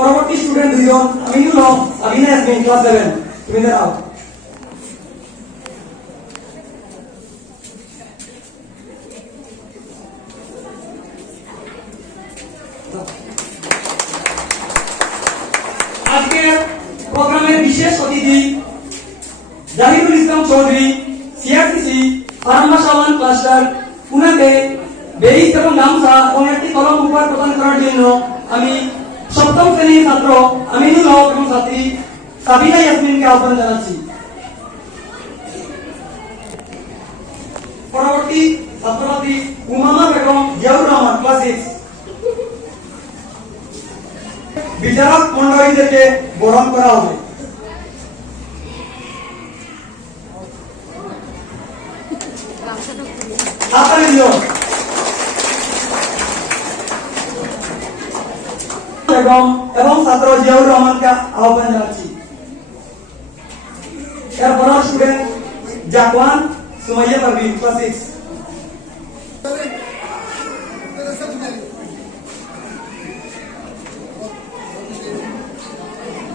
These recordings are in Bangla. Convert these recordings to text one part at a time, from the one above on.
পরবর্তী স্টুডেন্ট দুইজন আমিনুল হক, আবিনা ইয়াসমিন, ক্লাস 7। তুমি দাঁড়াও। আজকের প্রোগ্রামের বিশেষ অতিথি জাহিদুল ইসলাম চৌধুরী, সিআরসিসি ফার্মাসা 1 ক্লাস্টার। উনাকে বেইজ এবং গামছা এবং একটি কলম উপহার প্রদান করার জন্য আমি সপ্তম শ্রেণীর ছাত্র আমিনুল হক এবং ছাত্রী সাবিনা ইয়াসমিনকে আহ্বান জানাচ্ছি। পরবর্তী ছাত্রছাত্রী উমামা বেগম, জিয়াউর রহমান, ক্লাস 6। বিচারক মন্ডলীদেরকে বরণ করা হবে। বেগম এবং ছাত্র জিয়াউর রহমানকে আহ্বান জানাচ্ছি। এরপর স্টুডেন্ট জাকওয়ান সুমাইয়া পারভিন, ক্লাস 6।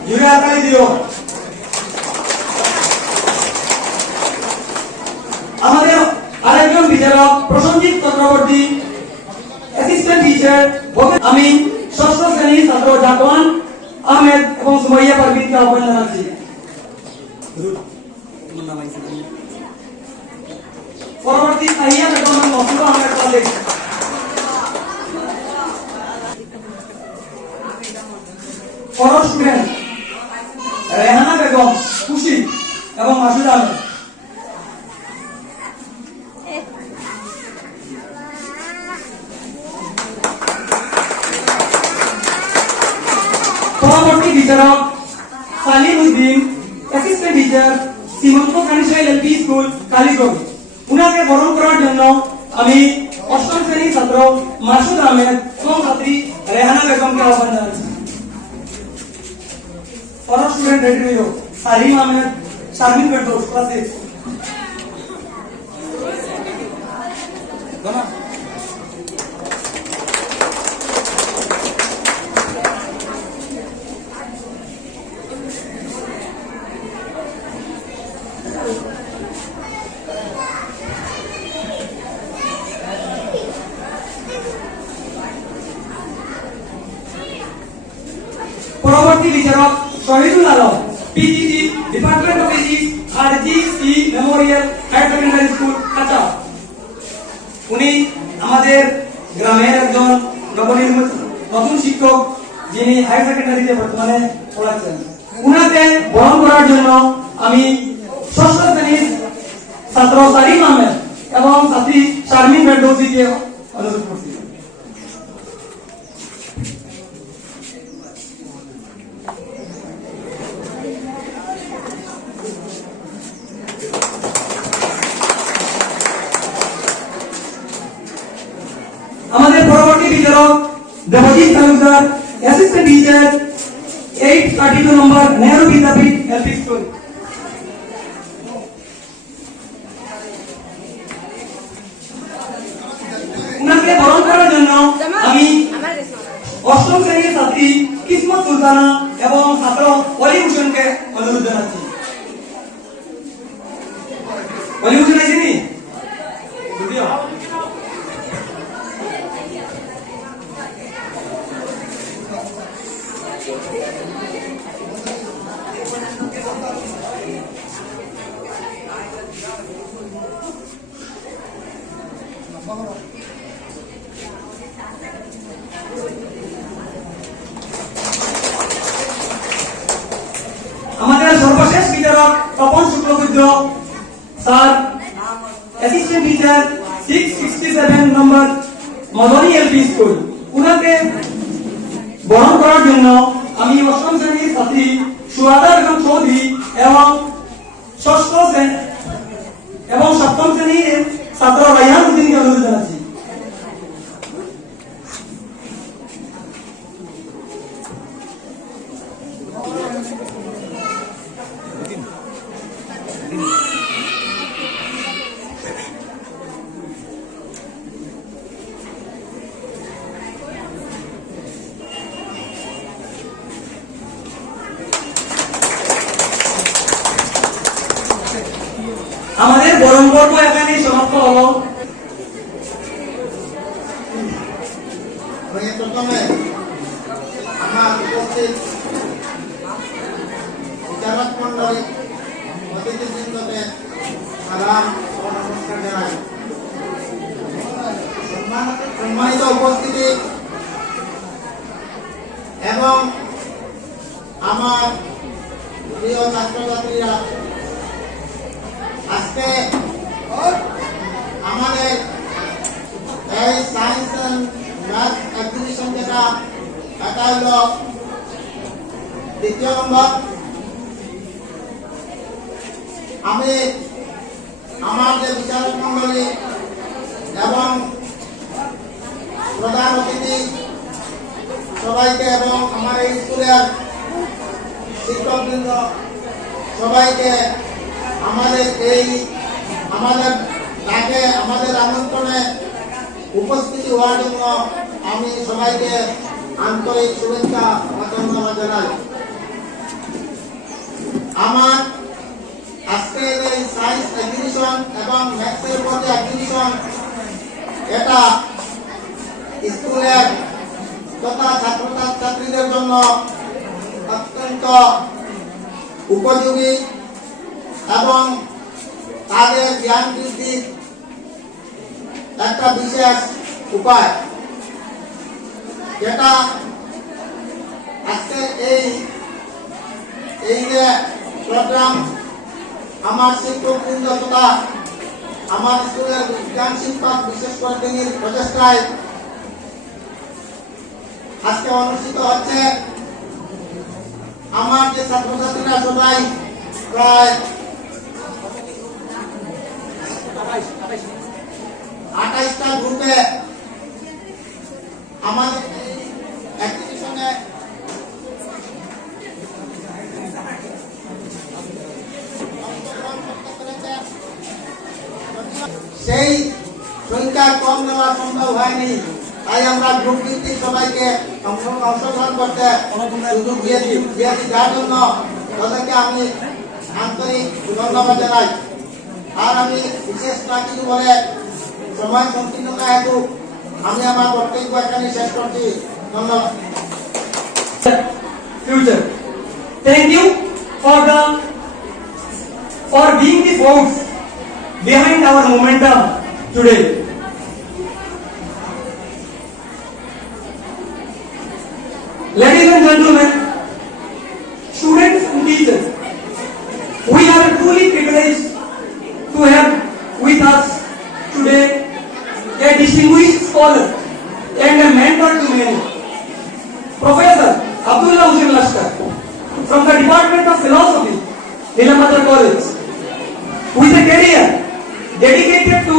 জুড়ে আকাই দিও। আমাদের আরেকজন বিচারক প্রসঞ্জিৎ চক্রবর্তী, অ্যাসিস্ট্যান্ট টিচার। আমি ষষ্ঠ শ্রেণীর ছাত্র জাকওয়ান আহমেদ এবং সুমাইয়া পারভিনকে আহ্বান জানাচ্ছি। পরবর্তী তাহিয়া বেগম এবং মসুবা আহমেদ, ক্লাস 8। পরবর্তী স্টুডেন্ট রেহানা বেগম, খুশি এবং মাসুদ আহমেদ। পরবর্তী বিচারক সালিম উদ্দিন, অ্যাসিস্ট্যান্ট টিচার, সীমান্ত কানিশাইল এলপি স্কুল, কালীগঞ্জ। উনাকে বরণ করার জন্য আমি অষ্টম শ্রেণীর ছাত্র মাসুদ আহমেদ এবং ছাত্রী রেহানা বেগমকে আহ্বান জানাচ্ছি। পরবর্তী স্টুডেন্ট রেডি হইও। সালিম আহমেদ, শারমিন ফেরদৌস, ক্লাস 6। পরবর্তী বিচারক Shahidul Alam, PGT, department of physics, RGC memorial higher secondary school, কাঁচা। উনি আমাদের গ্রামের একজন নবনির্মিত নতুন শিক্ষক, যিনি হায়ার সেকেন্ডারিতে বর্তমানে পড়াচ্ছেন। উনাকে বরণ করার জন্য আমি ষষ্ঠ শ্রেণীর ছাত্র সালিম আহমেদ এবং ছাত্রী শারমিন ফেরদৌসিকে অনুরোধ করছি। আমাদের পরবর্তী বিচারক দেবজিৎ তালুকদার, অ্যাসিস্ট্যান্ট টিচার, 832 নম্বর নেহরু বিদ্যাপীঠ এলপি স্কুল। উনাকে বরণ করার জন্য আমি অষ্টম শ্রেণীর ছাত্রী কিসমত সুলতানা এবং ছাত্র অলি হোসেনকে অনুরোধ জানাচ্ছি। অলি হোসেন আইসিনি? আমাদের সর্বশেষ বিচারক Tapan Shuklabaidya sir, assistant teacher, 667 number Madani LP school. উনাকে বরণ করার জন্য আমি অষ্টম শ্রেণীর ছাত্রী সুহাদা বেগম চৌধুরী এবং ষষ্ঠ এবং সপ্তম শ্রেণীর ছাত্র রায়হান উদ্দিনকে অনুরোধ জানাচ্ছি। পর্ব এখানেই সমাপ্ত হলো। প্রথমে আমার উপস্থিত বিচারক মন্ডলী অতিথিবৃন্দকে সালাম ও নমস্কার জানাই। সম্মানিত উপস্থিতি এবং আমার প্রিয় ছাত্রছাত্রীরা, আজকে আমাদের এই সায়েন্স এন্ড ম্যাথ এক্সিবিশন যেটা এটা হলো দ্বিতীয় নম্বর। আমি আমার যে বিচারক মন্ডলী এবং প্রধান অতিথি সবাইকে এবং আমার এই স্কুলের শিক্ষকবৃন্দ সবাইকে আমাদের ডাকে আমাদের আমন্ত্রণে উপস্থিতি হওয়ার জন্য আমি সবাইকে আন্তরিক শুভেচ্ছা ও ধন্যবাদ জানাই। আমার আজকের এই সায়েন্স এক্সিবিশন এবং ম্যাথসের উপর যে এক্সিবিশন, এটা স্কুলের তথা ছাত্রছাত্রীদের জন্য অত্যন্ত উপযোগী এবং তাদের জ্ঞান বৃদ্ধির একটা বিশেষ উপায়, যেটা আজকে এই যে প্রোগ্রাম আমার শিক্ষকবৃন্দ তথা আমার স্কুলের বিজ্ঞান শিক্ষক বিশেষ করে তিনি প্রচেষ্টায় আজকে অনুষ্ঠিত হচ্ছে। আমার যে ছাত্রছাত্রীরা সবাই প্রায় 28টা গ্রুপে আমাদের এক্সিবিশনে সেই সংখ্যা কম নেওয়া সম্ভব হয়নি, তাই আমরা গ্রুপ ভিত্তিক সবাইকে অংশগ্রহণ করতে সুযোগ দিয়েছি, যার জন্য তাদেরকে আমি আন্তরিক ধন্যবাদ জানাই। আর আমি বিশেষ না কিছু বলে সময় সংকীর্ণতা হেতু আমি আমার বক্তব্য এখানে শেষ করছি। ধন্যবাদ। Future. Thank you for being the force behind our momentum today. Ladies and gentlemen, students and teachers, we are truly privileged to have with us today a distinguished scholar and a mentor to many, Professor Abdullah Hussain Lashkar from the Department of Philosophy, Nilambadar College, with a career dedicated to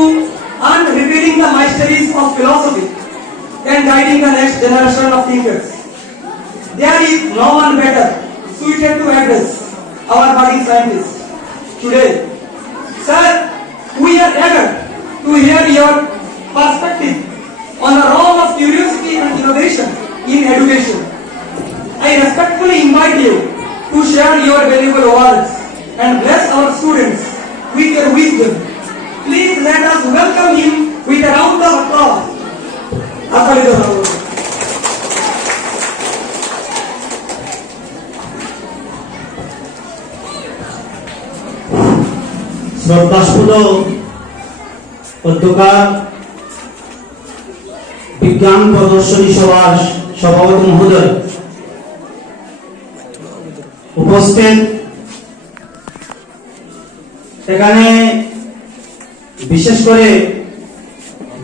unrevealing the mysteries of philosophy and guiding the next generation of thinkers. There is no one better suited to address our budding scientists today. Sir, we are eager to hear your perspective on the role of curiosity and innovation in education. I respectfully invite you to share your valuable words and bless our students with your wisdom. Please let us welcome him with a round of applause. শ্রদ্ধাস্পদ অধ্যকার বিজ্ঞান প্রদর্শনী সভার সভাপতি মহোদয়, উপস্থিত এখানে বিশেষ করে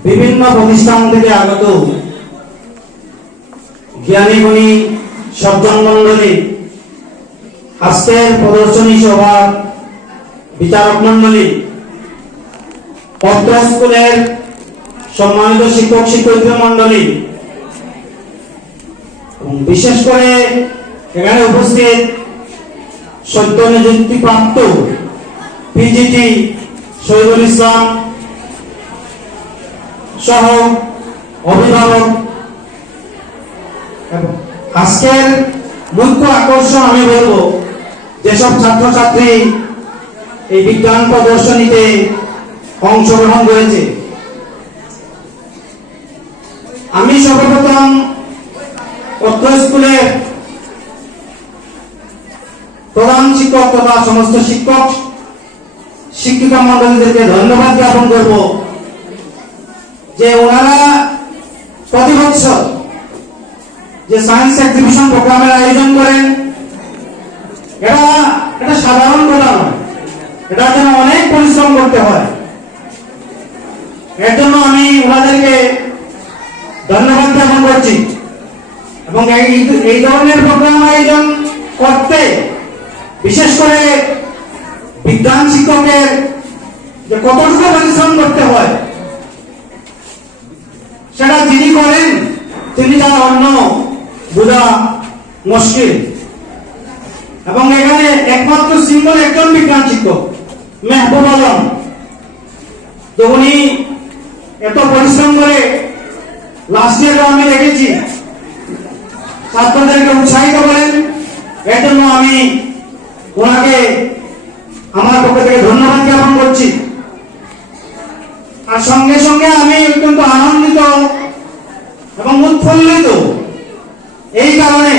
বিভিন্ন প্রতিষ্ঠান থেকে আগত জ্ঞানী গুণী সজ্জন মন্ডলী, আজকের প্রদর্শনী সভার বিচারক মন্ডলী, অত্র স্কুলের সম্মানিত শিক্ষক শিক্ষয়িত্রী মন্ডলী এবং বিশেষ করে এখানে উপস্থিত সদ্য নিযুক্তিপ্রাপ্ত পিজিটি শহীদুল ইসলাম সহ অভিভাবক, আজকের মুখ্য আকর্ষণ আমি বলবো যেসব ছাত্রছাত্রী এই বিজ্ঞান প্রদর্শনীতে অংশগ্রহণ করেছে। আমি সর্বপ্রথম অত্র স্কুলের প্রধান শিক্ষক তথা সমস্ত শিক্ষক শিক্ষিকা মন্ডলীদেরকে ধন্যবাদ জ্ঞাপন করব যে ওনারা প্রতি বছর যে সায়েন্স এক্সিবিশন প্রোগ্রামের আয়োজন করেন, এটা সাধারণ কথা নয়, এটার জন্য অনেক পরিশ্রম করতে হয়। এর জন্য আমি ওনাদেরকে ধন্যবাদ জ্ঞাপন করছি। এবং এই ধরনের প্রোগ্রাম আয়োজন করতে বিশেষ করে বিজ্ঞান শিক্ষকের যে কতটুকু পরিশ্রম করতে হয় সেটা যিনি করেন তিনি তার অন্য বোঝা মুশকিল। এবং এখানে একমাত্র সিম্বল একজন বিজ্ঞান শিক্ষক মেহবুব আলম, তো উনি এত পরিশ্রম করে লাস্ট ইয়ারও আমি দেখেছি ছাত্রদেরকে উৎসাহিত করেন। এর জন্য আমি ওনাকে আমার পক্ষ থেকে ধন্যবাদ জ্ঞাপন করছি। আর সঙ্গে সঙ্গে আমি অত্যন্ত আনন্দিত এবং উৎফুল্লিত এই কারণে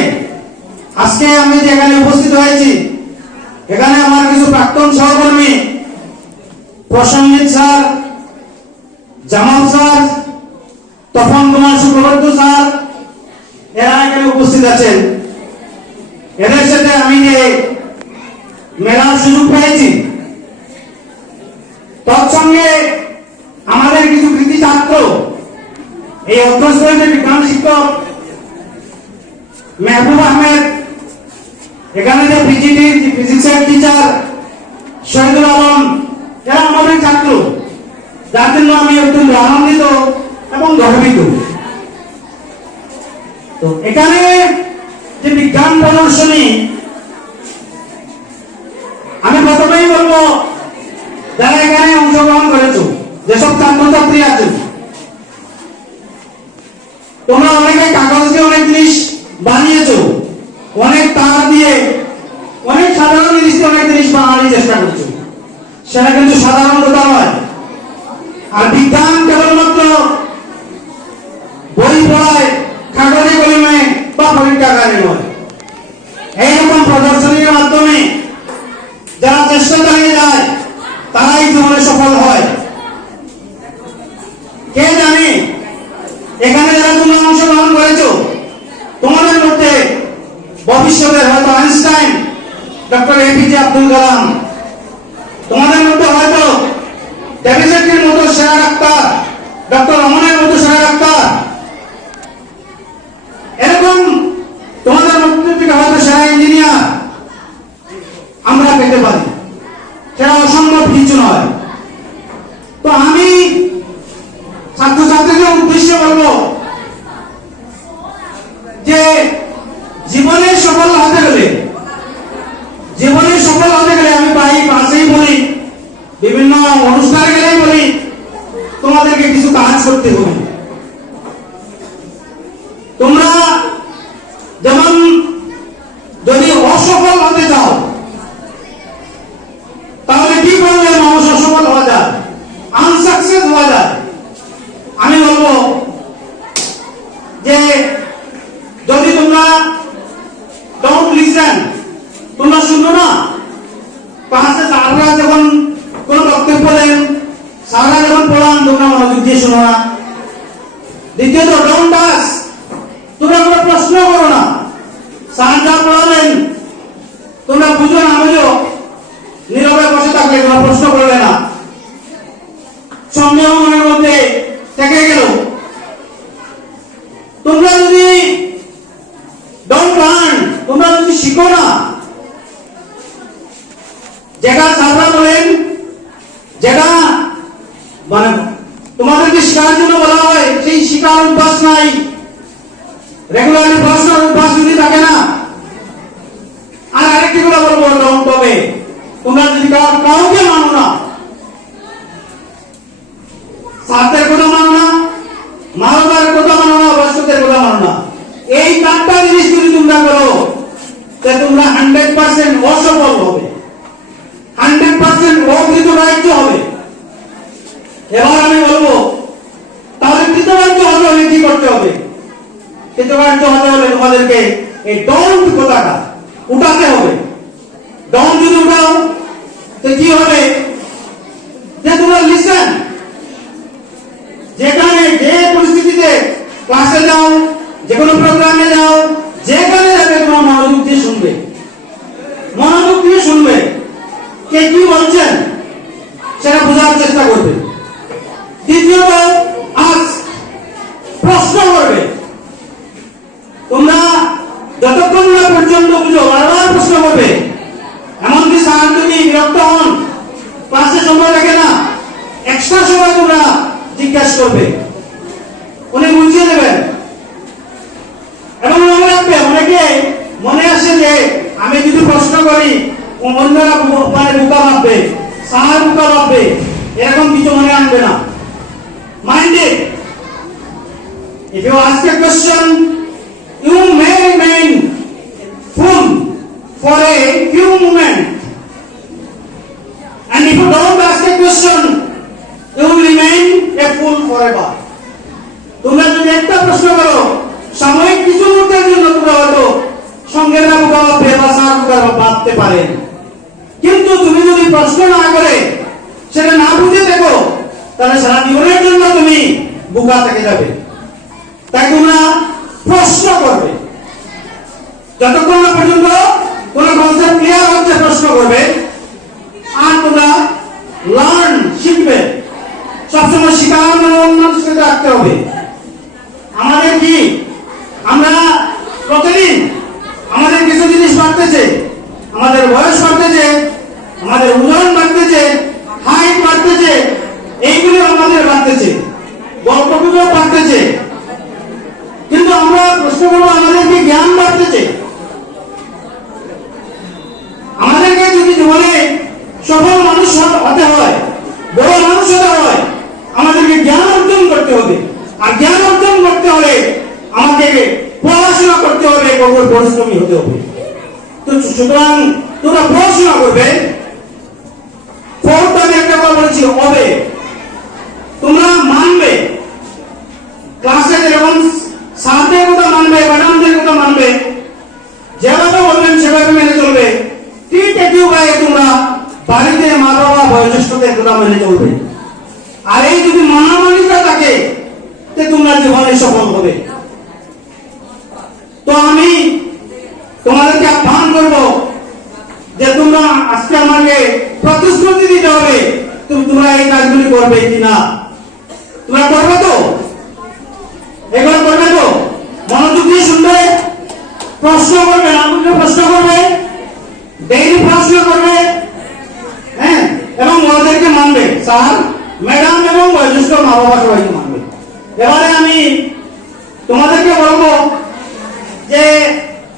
আজকে আমি যে এখানে উপস্থিত হয়েছি, এখানে আমার কিছু প্রাক্তন সহকর্মী Prasanjit sir, Jamal sir, Tapan Kumar Chakraborty sir, এরা এখানে উপস্থিত আছেন। এদের সাথে আমি যে মেলার সুযোগ পেয়েছি, তৎসঙ্গে আমাদের কিছু কৃতি ছাত্র, এই অধ্যয়নের বিজ্ঞান শিক্ষক মেহবুব আহমেদ, এখানে যে পিজিটি ফিজিক্সের টিচার শহীদুল আলম, এরা আমাদের ছাত্র, যার জন্য আমি অত্যন্ত আনন্দিত এবং গর্বিত। তো এখানে যে বিজ্ঞান প্রদর্শনী, আমি প্রথমেই বলবো যারা এখানে অংশগ্রহণ করেছ, যেসব ছাত্রছাত্রী আছে, তোমরা অনেকে কাগজ দিয়ে অনেক জিনিস বানিয়েছো, অনেক তার দিয়ে অনেক সাধারণ জিনিস দিয়ে অনেক জিনিস বানানোর চেষ্টা করছো, সেটা কিন্তু সাধারণ কথা নয়। আর বিজ্ঞান কেবলমাত্র বই পড়ায়, কাগজে কলমে বা পরীক্ষাগারে নয়। এইরকম প্রদর্শনীর মাধ্যমে যারা চেষ্টা চালিয়ে যায় তারাই জীবনে সফল হয়। কে জানে এখানে যারা তোমরা অংশগ্রহণ করেছো, তোমাদের মধ্যে ভবিষ্যতে হয়তো Einstein, doctor APJ Abdul Kalam, তোমাদের মধ্যে হয়তো ডেভিসেটের মতো সেরা ডাক্তার, ডক্টর রমনের মতো সেরা ডাক্তার, এরকম তোমাদের মধ্যে থেকে হয়তো সেরা ইঞ্জিনিয়ার আমরা পেতে পারি। সেটা অসম্ভব কিছু নয়। তো আমি ছাত্রছাত্রীদের উদ্দেশ্যে বলবো যে জীবনে সফল হতে গেলে আমি প্রায় ক্লাসেই বলি, বিভিন্ন অনুষ্ঠানে গেলেই বলি, তোমাদেরকে কিছু কাজ করতে হবে। তোমরা যেমন যদি অসফল হতে চাও তাহলে কি করলে মানুষ অসফল হওয়া যায়, আনসাকসেস হওয়া যায়। আমি বলবো যে যদি তোমরা ডোন্ট লিসেন, তোমরা শুনো না, ক্লাসে স্যাররা যখন কোন বক্তব্য দেন, স্যাররা যখন পড়ান, তোমরা মনোযোগ দিয়ে শোনো না। দ্বিতীয়ত ডোন্ট আস্ক, তোমরা কোনো প্রশ্ন করো না। স্যার যা পড়াবেন তোমরা বুঝো না বুঝো, নীরবে বসে থাকলে কোনো প্রশ্ন করবে না, সন্দেহ মনের মধ্যে থেকে গেল। তোমরা যদি ডোন্ট লার্ন, তোমরা যদি শিখো না, যেটা স্যাররা বলেন, যেটা মানে তোমাদেরকে শেখার জন্য বলা হয়, সেই শিখার অভ্যাস নাই, রেগুলারলি পড়াশোনার অভ্যাস যদি থাকে না। আর আরেকটি কথা বলবো, ডোন্ট হবে, তোমরা যদি কাউকে মানো না, স্যারদের কথা মানো না, মা বাবার কথা মানো না, বয়স্কদের কথা মানো না, এই চারটা জিনিস যদি তোমরা করো তাহলে তোমরা 100% অসফল হবে, 100% অকৃতকার্য হবে। এবার আমি বলবো তাহলে কৃতকার্য হতে হলে কি করতে হবে? কৃতকার্য হতে হলে তোমাদেরকে এই ডন্ট কথাটা উঠাতে হবে। ডন্ট যদি উঠাও তো কি হবে? যে তোমরা লিসেন, যেখানে যে পরিস্থিতিতে ক্লাসে যাও, যে কোনো প্রোগ্রামে যাও, যেখানে যাবে তোমরা মনোযোগ দিয়ে শুনবে, মনোযোগ দিয়ে শুনবে, কে কি বলছেন সেটা বোঝার চেষ্টা করবে। দ্বিতীয়ত, আজ প্রশ্ন করবে। তোমরা যতক্ষণ না পর্যন্ত বুঝো বারবার প্রশ্ন করবে। এমনকি স্যার যদি বিরক্ত হন, ক্লাসে সময় লাগে না, এক্সট্রা সময় তোমরা জিজ্ঞাসা করবে, উনি বুঝিয়ে দেবেন। এবং মনে রাখবে, অনেকে মনে আসে যে আমি যদি প্রশ্ন করি অন্যরা মানে বোকা ভাববে, স্যার বোকা ভাববে, এরকম কিছু মনে আনবে না। Mind it. If you ask a question, you may remain full for a few moments. And if you don't ask a question, you will remain a fool forever. তোমরা যদি একটা প্রশ্ন করো, সাময়িক কিছু মুহূর্তের জন্য তোমরা হয়তো সঙ্গের না বোকা ভাববে বা স্যার বোকা ভাবতে পারেন। কিন্তু তুমি যদি প্রশ্ন না করে সেটা না বুঝে দেখো, তাহলে সারা জীবনের জন্য তুমি বোকা থেকে যাবে। তাই তোমরা প্রশ্ন করবে, যতক্ষণ না পর্যন্ত কোন কনসেপ্ট ক্লিয়ার হচ্ছে প্রশ্ন করবে। আর তোমরা লার্ন, শিখবে। সবসময় শিখার মানুষকে রাখতে হবে। আমাদের কি, আমরা প্রতিদিন আমাদের কিছু জিনিস বাড়তেছে, আমাদের বয়স বাড়তেছে, আমাদের ওজন বাড়তেছে, হাইট বাড়তেছে, এইগুলো আমাদের বাড়তেছে, গল্পগুলো বাড়তেছে। কিন্তু আমরা প্রশ্ন করবো, আমাদেরকে জ্ঞান বাড়তেছে। আমাদেরকে যদি জীবনে সফল মানুষ হতে হয়, বড় মানুষ হতে হয়, আমাদেরকে জ্ঞান অর্জন করতে হবে। আর জ্ঞান অর্জন করতে হলে আমাকে পড়াশোনা করতে হবে, কঠোর পরিশ্রমী হতে হবে। তো সুতরাং তোমরা পড়াশোনা করবে। ফোর্থ আমি একটা কথা বলেছি, হবে তোমরা মানবে। ক্লাসে যেরকম স্যারদের কথা মানবে, ম্যাডামদের কথা মানবে, যেভাবে বলবেন সেভাবে মেনে চলবে। ঠিক একইভাবে তোমরা বাড়িতে মা বাবা বয়োজ্যেষ্ঠদের কথা মেনে চলবে। আর এই যদি মানামানিটা থাকে, তোমরা জীবনে সফল হবে। তো আমি তোমাদেরকে আহ্বান করবো যে তোমরা আজকে আমাকে প্রতিশ্রুতি দিতে হবে, তোমরা এই কাজগুলি করবে কিনা। তোমরা করবে তো? এগুলো করবে তো? মনোযোগ দিয়ে শুনবে, প্রশ্ন করবে, না বুঝলে প্রশ্ন করবে, ডেইলি প্রশ্ন করবে, হ্যাঁ, এবং ওদেরকে মানবে। স্যার, ম্যাডাম এবং বয়োজ্যেষ্ঠ মা বাবা সবাইকে মানবে। এবারে আমি তোমাদেরকে বলবো যে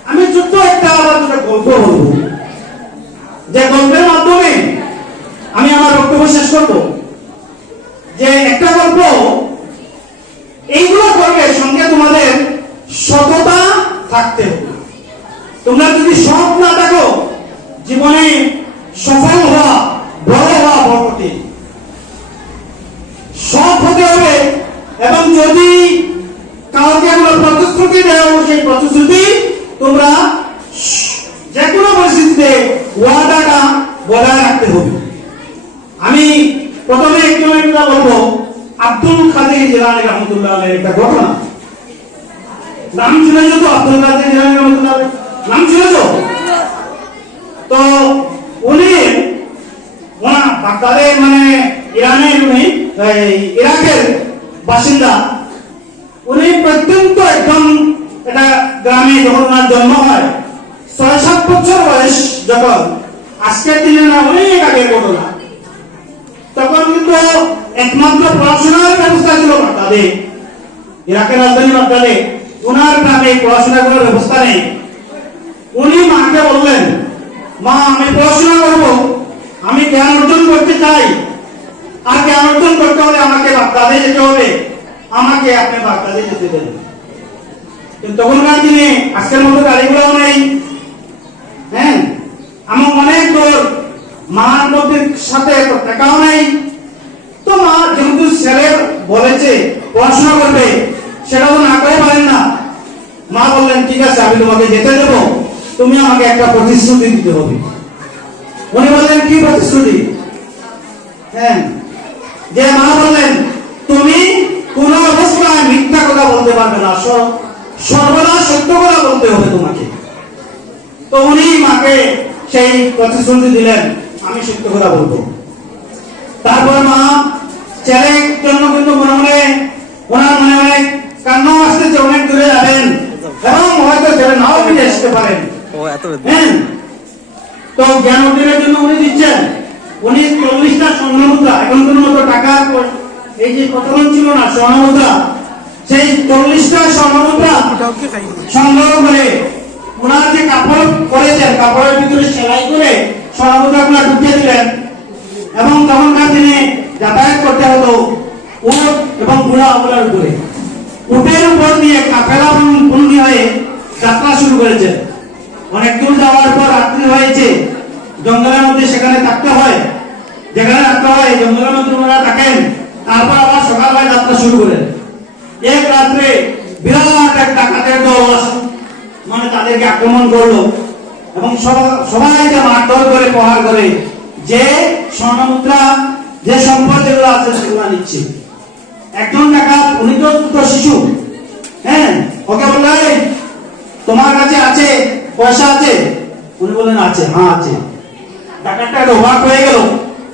আমি ছোট্ট একটা আবার গল্প বলবো, যে গল্পের মাধ্যমে আমি আমার বক্তব্য শেষ করব। যে একটা গল্প, এইগুলো করবে, সঙ্গে তোমাদের সততা থাকতে হবে। তোমরা যদি সৎ না থাকো, জীবনে সফল হওয়া, বড় হওয়া বড় কঠিন। সৎ হতে হবে। এবং যদি কাউকে আমরা প্রতিশ্রুতি দেওয়া, সেই প্রতিশ্রুতি তোমরা যে কোনো পরিস্থিতিতে ওয়াদাটা বজায় রাখতে হবে। আমি প্রথমে একজনের কথা বলবো, আব্দুল কাদের জিলানী রহমতুল্লাহ আলাইহির একটা ঘটনা। নাম শুনেছো তো? আব্দুল কাদের জিলানী রহমতুল্লাহ আলাইহি নাম শুনেছো তো? উনি বাগদাদে, মানে ইরানের, উনি ইরাকের বাসিন্দা। উনি প্রত্যন্ত একদম একটা গ্রামে যখন ওনার জন্ম হয়, ৬-৭ বছর বয়স যখন, আজকের দিনে না, অনেক আগের ঘটনা, তখন কিন্তু একমাত্র পড়াশোনার ব্যবস্থা ছিল বাগদাদে, ইরাকের রাজধানী বাগদাদে। ওনার গ্রামে পড়াশোনা করার ব্যবস্থা নেই। উনি মাকে বললেন, মা, আমি পড়াশোনা করব, আমি জ্ঞান অর্জন করতে চাই, আর জ্ঞান অর্জন করতে হলে আমাকে বাগদাদে যেতে হবে, আমাকে আপনি বাগদাদে যেতে দেন। কিন্তু তখনকার দিনে আজকের মতো গাড়িগুলোও নেই, হ্যাঁ, আমার অনেক দূর, মার মধ্যে সাথে টাকাও নেই। তো মা যেহেতু বলেছে পড়াশোনা করবে, সেটা তো না করে পারেন না। মা বললেন ঠিক আছে আমি তোমাকে যেতে দেবো, তুমি আমাকে একটা প্রতিশ্রুতি দিতে হবে। উনি বললেন কি প্রতিশ্রুতি? হ্যাঁ, যে মা বললেন তুমি কোন অবস্থায় মিথ্যা কথা বলতে পারবে না, সর্বদা সত্য কথা বলতে হবে তোমাকে। তো উনি মাকে সেই প্রতিশ্রুতি দিলেন আমি সত্য কথা বলবো। তারপর মা ছেলের জন্য কিন্তু মনে মনে ওনার মনে মনে কান্না আসতেছে, অনেক দূরে যাবেন এবং হয়তো ছেলে নাও ফিরে আসতে পারেন। হ্যাঁ, তো জ্ঞান অর্জনের জন্য উনি দিচ্ছেন, উনি 40টা স্বর্ণমুদ্রা, এখন কোন মতো টাকা এই যে প্রচলন ছিল না স্বর্ণমুদ্রা, সেই 40টা স্বর্ণমুদ্রা সংগ্রহ করে ওনার যে কাপড় পরেছেন কাপড়ের ভিতরে সেলাই করে স্বর্ণমুদ্রাগুলো ঢুকিয়ে দিলেন। এবং তখনকার দিনে যাতায়াত করতে হতো উট এবং ঘোড়া ওগুলোর উপরে, উটের উপর দিয়ে কাফেলা বন্দী হয়ে যাত্রা শুরু করেছে। অনেক দূর যাওয়ার পর রাত্রি হয়েছে, জঙ্গলের মধ্যে সেখানে থাকতে হয়, যেখানে থাকতে হয় জঙ্গলের মধ্যে ওনারা থাকেন। তারপর আবার সকালবেলা যাত্রা শুরু করেন। এক রাত্রে বিরাট এক ডাকাতের দল মানে তাদেরকে আক্রমণ করলো এবং সবাইকে মারধর করে প্রহার করে যে স্বর্ণমুদ্রা যে সম্পদ যেগুলো আছে সেগুলো নিচ্ছে। একজন ডাকাত, উনি তো ছোট শিশু, হ্যাঁ, ওকে বললেন তোমার কাছে আছে পয়সা আছে? উনি বললেন আছে, হ্যাঁ আছে। ডাকাতটা অবাক হয়ে গেল,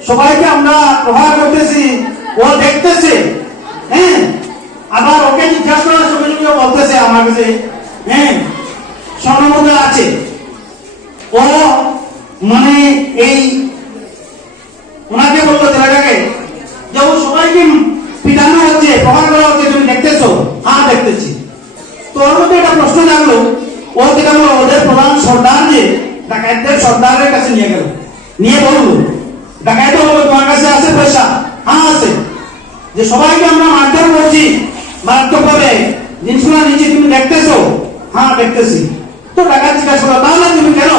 সবাইকে আমরা প্রহার করতেছি, ও দেখতেছে, হ্যাঁ, আবার ওকে জিজ্ঞাসা করার সঙ্গে সঙ্গে বলতেছে আমার কাছে হ্যাঁ স্বর্ণমুদ্রা আছে। ও মানে এই ওনাকে বললো ছেলেটাকে যে ও সবাইকে পিটানো হচ্ছে, প্রহার করা হচ্ছে, তুমি দেখতেছো? হ্যাঁ দেখতেছি। তো ওর মধ্যে একটা প্রশ্ন জাগলো, ও যেটা বললো ওদের প্রধান সর্দার যে ডাকাতদের সর্দারের কাছে নিয়ে গেল, নিয়ে বললো ডাকাত বললো তোমার কাছে আছে পয়সা? হ্যাঁ আছে। যে সবাইকে আমরা মারধর করছি, মারাত্মক ভাবে জিনিসগুলো নিচ্ছি, তুমি দেখতেছো? হ্যাঁ দেখতেছি। তো ডাকাত জিজ্ঞাসা করলো তাহলে তুমি কেন,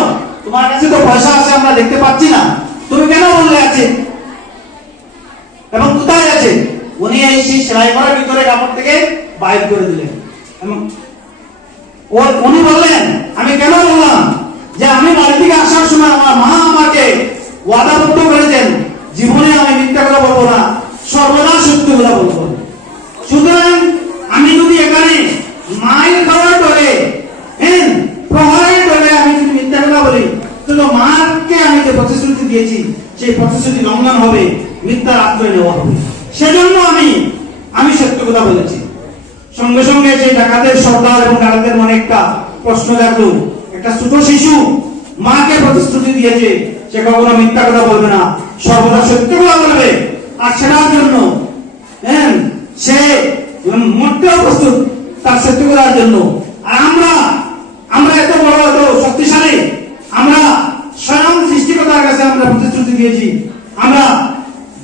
তোমার কাছে তো পয়সা আছে আমরা দেখতে পাচ্ছি না, তুমি কেন বললে আছে এবং কোথায় আছে? উনি এই সেই সেলাই করার ভিতরে কাপড় থেকে বাইর করে দিলেন এবং উনি বললেন আমি কেন বললাম যে আমি বাড়ি থেকে আসার সময় আমার মা আমাকে ওয়াদাবদ্ধ করেছেন জীবনে আমি মিথ্যা কথা বলবো না, সর্বদা সত্য কথা বলবো। সুতরাং আমি যদি এখানে মায়ের খাওয়ার ডরে, হ্যাঁ, প্রহারের ডরে আমি যদি মিথ্যা কথা বলি, তাহলে মাকে আমি যে প্রতিশ্রুতি দিয়েছি সেই প্রতিশ্রুতি লঙ্ঘন হবে, মিথ্যার আশ্রয় নেওয়া হবে। সেজন্য আমি সত্য কথা বলেছি। সঙ্গে সঙ্গে সেই ডাকাতের সর্দার এবং ডাকাতের মনে একটা প্রশ্ন জাগলো, একটা ছোট শিশু মাকে প্রতিশ্রুতি দিয়েছে সে কখনো মিথ্যা কথা বলবে না, সর্বদা সত্য কথা বলবে, আর সেটার জন্য হ্যাঁ সে মরতেও প্রস্তুত তার সত্য কথার জন্য। আর আমরা এত বড় এত শক্তিশালী, আমরা স্বয়ং সৃষ্টিকর্তার কাছে আমরা প্রতিশ্রুতি দিয়েছি আমরা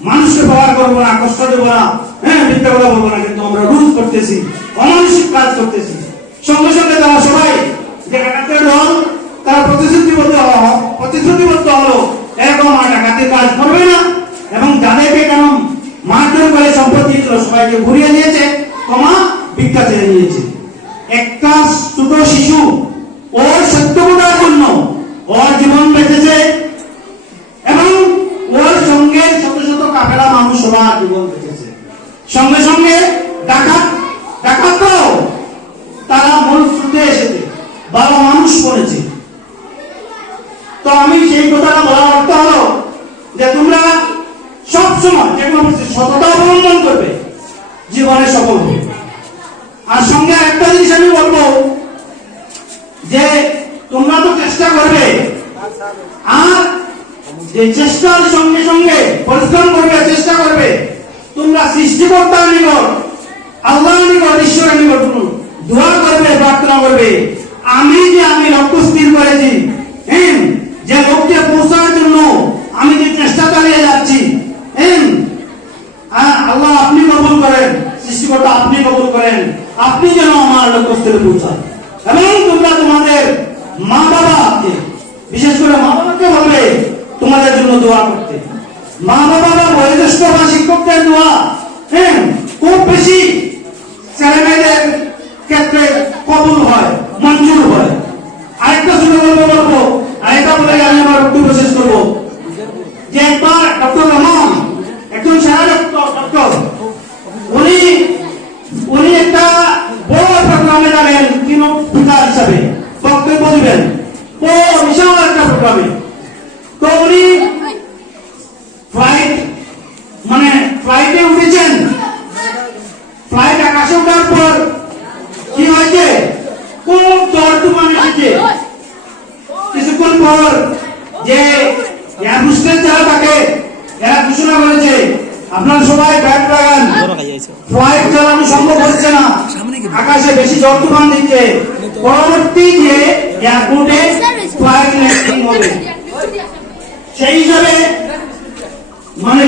মানুষকে ব্যবহার করবো না, কষ্ট দেবো না, হ্যাঁ, মিথ্যা কথা বলবো না, কিন্তু আমরা রুল করতেছি, অমানসিক কাজ করতেছি। সঙ্গে সঙ্গে তারা সবাই যে ডাকাতের দল তারা প্রতিশ্রুতিবদ্ধ হলো এরকম আর ডাকাতের কাজ করবে না এবং যাদেরকে কেন মারধর করে সম্পদ দিয়েছিল সবাইকে ঘুরিয়ে দিয়েছে, কমা ভিক্ষা চেয়ে নিয়েছে। একটা ছোট শিশু ওর সত্যতার জন্য ওর জীবন বেঁচেছে এবং ওর সঙ্গে শত শত কাফেলা মানুষ সবার জীবন বেঁচেছে। সঙ্গে সঙ্গে ডাকাত তারা মূল স্রোতে এসেছে, বাবা মানুষ করেছে। তো আমি সেই কথাটা বলার অর্থ হলো যে তোমরা সব সময় যে কোনো সততা অবলম্বন করবে, জীবনে সফল হবে। আর সঙ্গে একটা জিনিস আমি বলবো যে তোমরা তো চেষ্টা করবে, আর যে চেষ্টার সঙ্গে সঙ্গে পরিশ্রম করবে, চেষ্টা করবে, তোমরা সৃষ্টিকর্তার নিকট, আল্লাহর নিকট, ঈশ্বরের নিকট দোয়া করবে, প্রার্থনা করবে আমি লক্ষ্য স্থির করেছি, হ্যাঁ, যে লক্ষ্যে পৌঁছার জন্য আমি যে চেষ্টা চালিয়ে যাচ্ছি, হ্যাঁ, আল্লাহ আপনি কবুল করেন, সৃষ্টিকর্তা আপনি কবুল করেন, আপনি যেন আমার লক্ষ্যস্থলে পৌঁছান। এবং তোমরা তোমাদের মা বাবাকে, বিশেষ করে মা বাবাকে বলবে তোমাদের জন্য দোয়া করতে। মা বাবা বা বয়োজ্যেষ্ঠ বা শিক্ষকদের দোয়া, হ্যাঁ, খুব বেশি ছেলেমেয়েদের ক্ষেত্রে কবুল হয়, মঞ্জুর হয়। আরেকটা শুনে বলবো, আরেকটা বলে আমি আমার বক্তব্য শেষ করবো, যে একবার ডক্টর রহমান একজন সেরা ডক্টর, উনি একটা বড় প্রোগ্রামে যাবেন কিনো পিতা হিসাবে বক্তব্য দিবেন, বড় বিশাল একটা প্রোগ্রামে। তো উনি ফ্লাইটে উঠেছেন। ফ্লাইট আকাশে ওঠার পর কি হয়েছে, খুব জ্বর তুফান এসেছে। কিছুক্ষণ পর যে এয়ার হোস্টেস যারা থাকে এরা ঘোষণা করেছে আপনারা সবাই ব্যাগ লাগান, ফ্লাইট চালানো সম্ভব হচ্ছে না, আকাশে বেশি জ্বর তুফান দিচ্ছে, পরবর্তী যে এয়ারপোর্টে ফ্লাইট ল্যান্ডিং হবে। সেই হিসাবে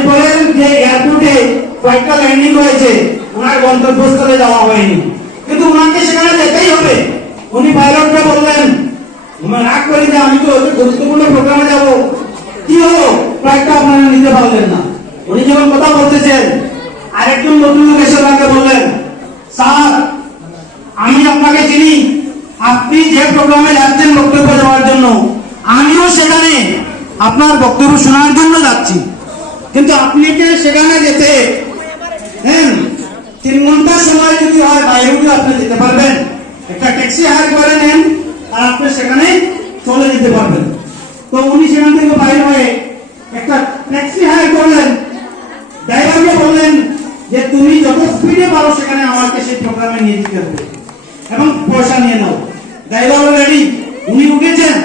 পরের যে এয়ারপোর্টে ফ্লাইটটা ল্যান্ডিং হয়েছে ওনার গন্তব্যস্থলে যাওয়া হয়নি, কিন্তু ওনাকে সেখানে যেতেই হবে। উনি পাইলটকে বললেন, রাগ করি যে আমি তো গুরুত্বপূর্ণ প্রোগ্রামে যাব, কি হলো ফ্লাইটটা আপনারা নিতে পারলেন না। উনি যখন কথা বলতেছেন আরেকজন ভদ্রলোক এসে ওনাকে বললেন, স্যার আমি আপনাকে চিনি, আপনি যে প্রোগ্রামে যাচ্ছেন বক্তব্য দেওয়ার জন্য, আমিও সেখানে আপনার বক্তব্য শোনার জন্য যাচ্ছি, কিন্তু আপনাকে সেখানে যেতে 3 ঘন্টার সময় যদি হয় বাইরেও কি আপনি যেতে পারবেন? একটা ট্যাক্সি হায়ার করে নেন আর আপনি সেখানে চলে যেতে পারবেন। তো উনি সেখান থেকে বাইরে হয়ে একটা ট্যাক্সি হায়ার করলেন, ড্রাইভারকে বললেন যে তুমি যত স্পিডে পারো সেখানে আমাকে সেই প্রোগ্রামে নিয়ে যেতে হবে এবং পয়সা নিয়ে নাও। ড্রাইভার রেডি, উনি উঠেছেন।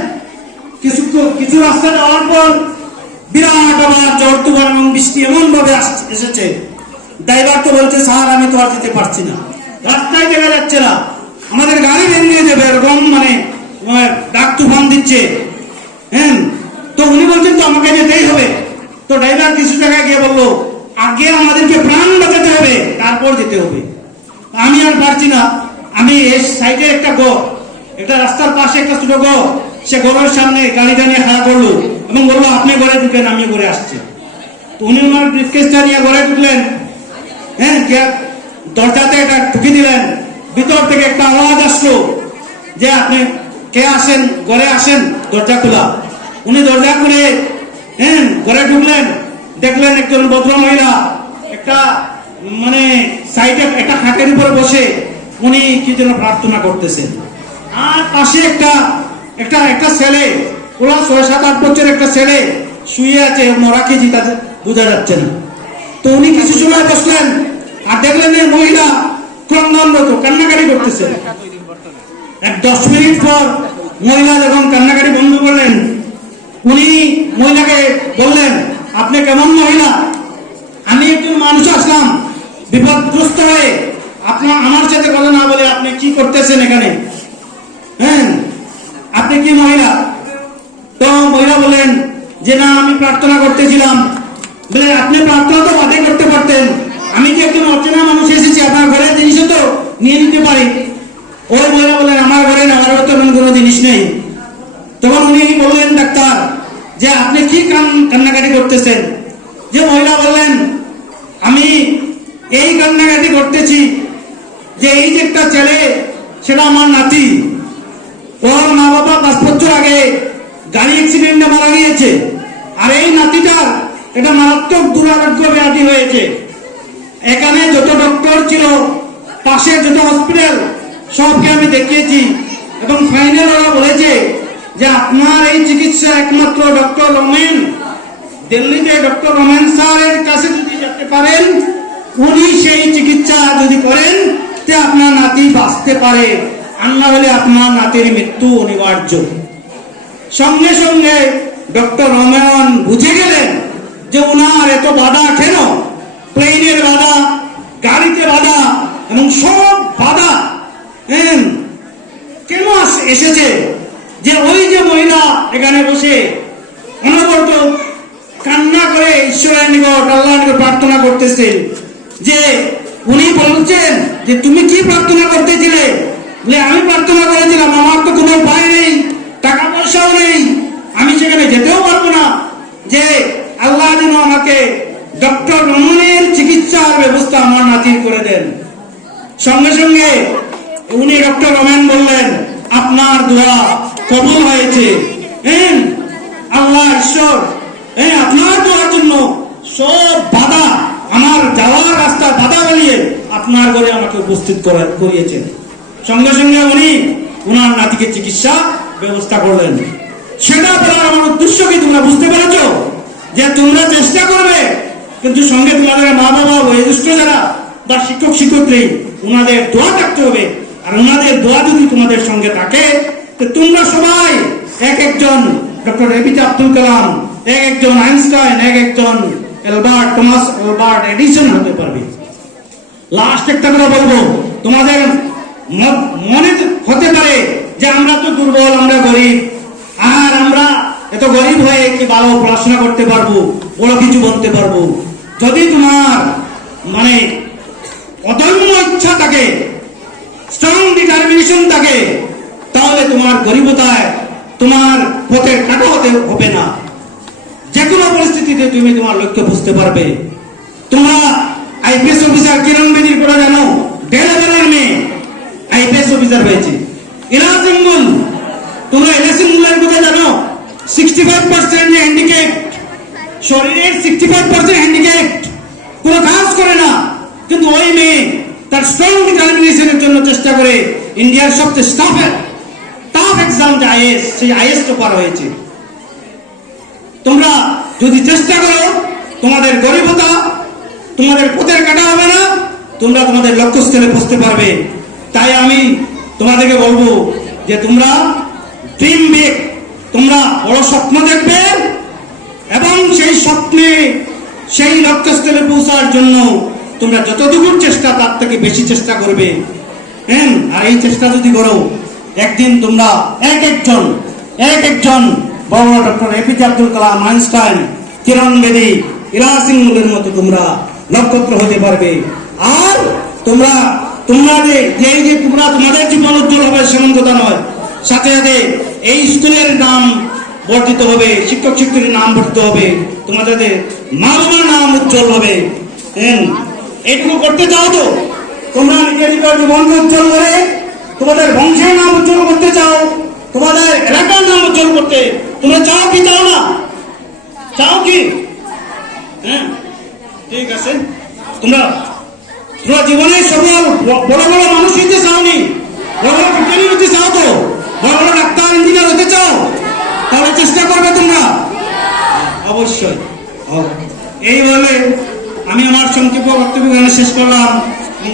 কিছু রাস্তা যাওয়ার পর বিরাট আবার ঝড় তুফান এবং বৃষ্টি এমন ভাবে এসেছে, ড্রাইভার তো বলছে স্যার আমি তো আর যেতে পারছি না, রাস্তায় দেখা যাচ্ছে না, আমাদের গাড়ি ভেঙে যাবে, এরকম ডাক তুফান দিচ্ছে। তো উনি বলছেন তো আমাকে যেতেই হবে। তো ড্রাইভার কিছু জায়গায় গিয়ে বললো আগে আমাদেরকে প্রাণ বাঁচাতে হবে তারপর যেতে হবে, আমি আর পারছি না। আমি এই সাইডে একটা রাস্তার পাশে একটা ছোট ঘর, সে ঘরের সামনে গাড়িটা নিয়ে খাড়া করলো এবং বললো আপনি ঘরে ঢুকেন, আমি ঘরে আসছি। তো উনি ওনার ব্রিফকেসটা নিয়ে ঘরে ঢুকলেন, দরজাতে একটা ঠুকি দিলেন, ভিতর থেকে একটা আওয়াজ আসলো যে আপনি কে আসেন, ঘরে আসেন, দরজা খোলা। উনি দরজা খুলে ঘরে ঢুকলেন, দেখলেন একজন ভদ্র মহিলা একটা সাইডে একটা খাটের উপরে বসে উনি কি যেন প্রার্থনা করতেছেন, আর পাশে একটা ছেলে, ওরা 6-7-8 বছর একটা ছেলে শুয়ে আছে, মরা কেজি তাদের বোঝা যাচ্ছে না। তো উনি কিছু সময় বসলেন আর দেখলেন এই মহিলা ক্রন্দনরত কান্নাকাটি করতেছে। 10 মিনিট পর মহিলা যখন কান্নাকাটি বন্ধ করলেন, উনি মহিলাকে বললেন আপনি কেমন মহিলা? আমি একজন মানুষ আসলাম বিপদগ্রস্ত হয়ে, আমার সাথে কথা না বলে আপনি কি করতেছেন এখানে? আপনি কি মহিলা? তো মহিলা বলেন যে না আমি প্রার্থনা করতেছিলাম। বলে আপনি প্রার্থনা তো বাদে করতে পারতেন, আমি কি একজন অচেনা মানুষ এসেছি, আপনার ঘরের জিনিসও তো নিয়ে নিতে পারি। ওই মহিলা বলেন আমার ঘরে নেওয়ার মতো কোনো জিনিস নেই। তখন উনি বললেন ডাক্তার যে আপনি কি কান্নাকাটি করতেছেন? যে মহিলা বললেন আমি এই কান্নাকাটি করতেছি যে এই যে একটা ছেলে, সেটা আমার নাতি, ওর মা বাবা 5 বছর আগে গাড়ি অ্যাক্সিডেন্টে মারা গিয়েছে, আর এই নাতিটার এটা মারাত্মক দুরারোগ্য ব্যাধি হয়েছে। এখানে যত ডক্টর ছিল, পাশে যত হসপিটাল, সবকে আমি দেখিয়েছি এবং ফাইনাল ওরা বলেছে যে আপনার এই চিকিৎসা একমাত্র ডক্টর রমেন, দিল্লিতে ডক্টর রমেন স্যারের কাছে যদি যেতে পারেন, উনি সেই চিকিৎসা যদি করেন তে আপনার নাতি বাঁচতে পারে, আর না হলে আপনার নাতির মৃত্যু অনিবার্য। সঙ্গে সঙ্গে ডক্টর রমেন বুঝে গেলেন যে ওনার এত বাধা কেন, প্লেনের বাধা, গাড়িতে বাধা এবং সব বাধা কেন এসেছে। যে ওই যে মহিলা এখানে বসে অনবরত কান্না করে ঈশ্বরের নিকট, আল্লাহর নিকট প্রার্থনা করতেছেন, যে উনি বলছেন যে তুমি কি প্রার্থনা করতেছিলে? বলে আমি প্রার্থনা করেছিলাম আমার তো কোনো উপায় নেই, টাকা পয়সাও নেই, আমি সেখানে যেতেও পারবো না, যে আল্লাহ যেন আমাকে ডক্টর রমনের চিকিৎসার ব্যবস্থা আমার নাতি বাতিল করে দেন। সঙ্গে সঙ্গে উনি ডক্টর রমেন বললেন, আপনার দোয়া কবুল হয়েছে। আল্লাহ ঈশ্বর আপনার দোয়ার জন্য সব বাধা, আমার যাওয়ার রাস্তা বাধা বলিয়ে আপনার ঘরে আমাকে উপস্থিত করিয়েছেন। সঙ্গে সঙ্গে উনি উনার নাতিকে চিকিৎসা ব্যবস্থা করলেন। সেটা বলার আমার উদ্দেশ্য কি তোমরা বুঝতে পেরেছ? যে তোমরা চেষ্টা করবে, কিন্তু সঙ্গে তোমাদের মা বাবা, বয়োজ্যেষ্ঠ যারা বা শিক্ষক শিক্ষয়িত্রী, ওনাদের দোয়া থাকতে হবে। আর ওনাদের দোয়া যদি তোমাদের সঙ্গে থাকে, তো তোমরা সবাই এক একজন ডক্টর এপিজে আব্দুল কালাম, এক একজন আইনস্টাইন, এক একজন টমাস এলবার্ট এডিসন হতে পারবে। লাস্ট একটা কথা বলবো, তোমাদের মনে হতে পারে যে আমরা তো দুর্বল, আমরা গরিব, আর আমরা এত গরিব হয়ে কি ভালো পড়াশোনা করতে পারবো, বড় কিছু বলতে পারবো? যদি তোমার মানে অদম্য ইচ্ছা থাকে, স্ট্রং ডিটারমিনেশন থাকে, তাহলে তোমার গরিবতায় তোমার পথের কাটা হতে হবে না। যে কোনো পরিস্থিতিতে তুমি তোমার লক্ষ্য বুঝতে পারবে। তোমরা আইপিএস অফিসার কিরণ বেদির করে জানো, ডেলাওয়্যারের মেয়ে আইপিএস অফিসার হয়েছে। ইলাসিঙ্গুল, তোমরা ইলাসিঙ্গুলের কথা জানো, 65% হ্যান্ডিক্যাপ, শরীরের 65% হ্যান্ডিক্যাপ, কোনো কাজ করে না, কিন্তু ওই মেয়ে তার স্ট্রং ডিটারমিনেশনের জন্য চেষ্টা করে ইন্ডিয়ার সবচেয়ে টাফ এক্সাম যে আইএস, সেই আইএস তো পার হয়েছে। তোমরা যদি চেষ্টা করো, তোমাদের গরিবতা তোমাদের পথের কাটা হবে না, তোমরা তোমাদের লক্ষ্যস্থলে পৌঁছতে পারবে। তাই আমি তোমাদেরকে বলবো যে তোমরা ড্রিম বিগ, তোমরা বড় স্বপ্ন দেখবে এবং সেই স্বপ্নে সেই লক্ষ্যস্থলে পৌঁছার জন্য তোমরা যতটুকু চেষ্টা তার থেকে বেশি চেষ্টা করবে। আর এই চেষ্টা যদি করো, একদিন তোমরা এক একজন বড় doctor APJ Abdul Kalam, Einstein, কিরণ বেদি, ইলাসিঙ্গুলের মতো তোমরা নক্ষত্র হতে পারবে। আর তোমাদের জীবন উজ্জ্বল হবে সেমন কথা নয়, সাথে সাথে এই স্কুলের নাম বর্ধিত হবে, শিক্ষক শিক্ষকের নাম বর্ধিত হবে, তোমাদের মা বাবার নাম উজ্জ্বল হবে। এইটুকু করতে চাও তো? তোমরা নিজের জীবনকে উজ্জ্বল করে তোমাদের বংশের নাম উজ্জ্বল করতে চাও, তোমাদের এলাকার নাম উজ্জ্বল করতে তোমরা চাও কি চাও না? চাও কি? ঠিক আছে, তোমরা জীবনে সফল বড় বড় মানুষ হইতে চাওনি, বড় বড় বিজ্ঞানী হতে চাও তো? বড় বড় ডাক্তার, ইঞ্জিনিয়ার হতে চাও? তাহলে চেষ্টা করবে তোমরা অবশ্যই। এই বলে আমি আমার সংক্ষিপ্ত বক্তব্য এখানে শেষ করলাম।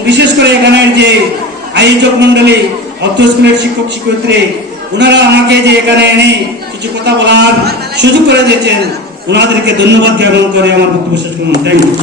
বিশেষ করে এখানের যে আয়োজক মন্ডলী, অর্থ স্কুলের শিক্ষক শিক্ষয়িত্রী, ওনারা আমাকে যে এখানে এনে কিছু কথা বলার সুযোগ করে দিয়েছেন, ওনাদেরকে ধন্যবাদ জ্ঞাপন করে আমার বক্তব্য শেষ করলাম। Thank you.